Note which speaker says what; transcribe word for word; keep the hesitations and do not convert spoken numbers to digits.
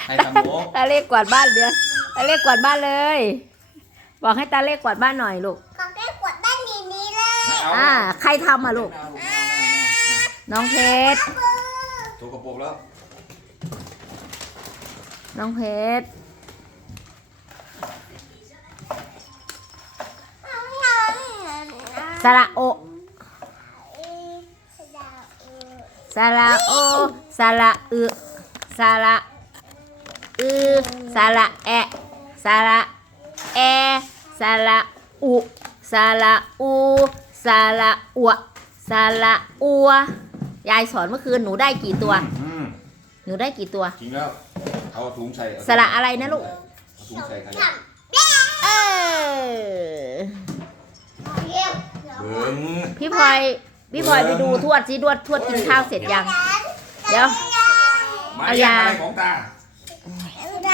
Speaker 1: ให้ทำโม
Speaker 2: ตาเล็กกวาดบ้านเดี๋ยวตาเล็กกวาดบ้านเลย บอกให้ตาเล็กกวาดบ้านหน่อยลูก
Speaker 3: ขอแก้กวดด้านนี้นี้เลย
Speaker 2: อ่าใครทำอ่ะลูกน้องเพชร
Speaker 1: ตัวกระโปรงแล้ว
Speaker 2: น้องเพชรสระโอสระโอสระอึสระอือสระแอสระแอสระอุสระอูสระอัวสระอัวยายสอนเมื่อคืนหนูได้กี่ตัว
Speaker 1: อืม
Speaker 2: หนูได้กี่ตัว
Speaker 1: จริงแล้วเอาถุงใส่
Speaker 2: สระอะไรนะลูก
Speaker 1: เอาถุงใส่กัน
Speaker 2: เออ
Speaker 1: เบิ้ง
Speaker 2: พี่พลอยพี่พลอยไปดูทวดสิทวดทวดกินข้าวเสร็จยัง เดี๋ยว
Speaker 1: ไม้
Speaker 2: เอา
Speaker 1: ยาย
Speaker 2: า
Speaker 1: อะไรของตา
Speaker 3: ได้